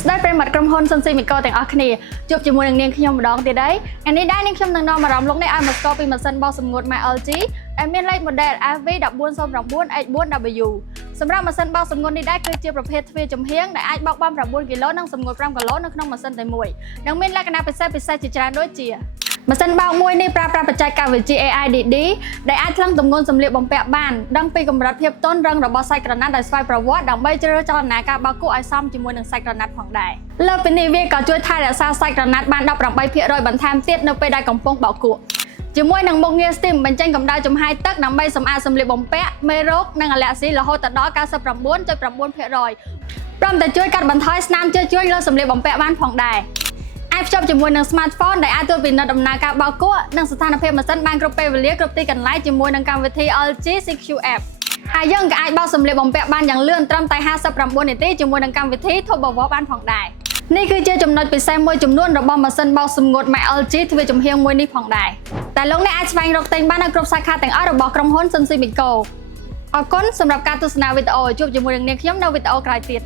ស្ដីប្រិមត្តក្រុមហ៊ុន Sun Semico ទាំងអស់គ្នាជួបជាមួយនឹងនាងខ្ញុំម្ដងទៀតហើយថ្ងៃនេះដែរនាងខ្ញុំនឹងនាំអារម្មណ៍លោកអ្នកឲ្យមកស្គាល់ពីម៉ាស៊ីនបោសសម្ងួត LG ដែលមានលេខ model FV1409HW សម្រាប់ម៉ាស៊ីនបោសសម្ងួតនេះដែរគឺជាប្រភេទទ្វារចំហៀងដែលអាចបោកបង់9គីឡូនិងសម្ងួត5គីឡូនៅក្នុងម៉ាស៊ីនតែមួយនិងមានលក្ខណៈពិសេសជាច្រើនដូចជាម៉ាស៊ីនបោកមួយនេះប្រើប្រាស់បច្ចេកវិទ្យា AIDD ដែលអាចថ្លឹងទម្ងន់សម្លៀកបំពាក់បានដឹងពីកម្រិតភាពទន់រឹងរបស់សាច់ក្រណាត់ដោយស្វ័យប្រវត្តិដើម្បីជ្រើសរើសចលនាការបោកគក់ឲ្យសមជាមួយនឹងសាច់ក្រណាត់ផងដែរលើសពីនេះវាក៏ជួយថែរក្សាសាច់ក្រណាត់បាន 18% បន្ថែមទៀតនៅពេលដែលកំពុងបោកគក់ជាមួយនឹងមុខងារ Steam បញ្ចេញកម្ដៅចំហាយទឹកដើម្បីសម្អាតសម្លៀកបំពាក់មេរោគនិងអាឡែស៊ីរហូតដល់ 99.9% ព្រមទាំងជួយកាត់បន្ថយស្នាមជើជួញលើសម្លៀកបំពាក់បានផងដែរអាចភ្ជាប់ជាមួយនឹង smartphone ដែលអាចត្រួតពិនិត្យដំណើរការបោកគក់និងស្ថានភាពម៉ាស៊ីនបានគ្រប់ពេលវេលាគ្រប់ទីកន្លែងជាមួយនឹងកម្មវិធី LG CQ App ហើយយើងក៏អាចបោកសម្លៀកបំពាក់បានយ៉ាងលឿនត្រឹមតែ59នាទីជាមួយនឹងកម្មវិធី Turbo បានផងដែរនេះគឺជាចំណុចពិសេសមួយចំនួនរបស់ម៉ាស៊ីនបោកសម្ងួត LG ទ្វារចំហៀងមួយនេះផងដែរតែលោកអ្នកអាចស្វែងរកទិញបាននៅគ្រប់សាខាទាំងអស់របស់ក្រុមហ៊ុន Sun Semico អរគុណសម្រាប់ការទស្សនាវីដេអូជួបជាមួយនឹងនាងខ្ញុំនៅវីដេអូក្រោយទៀត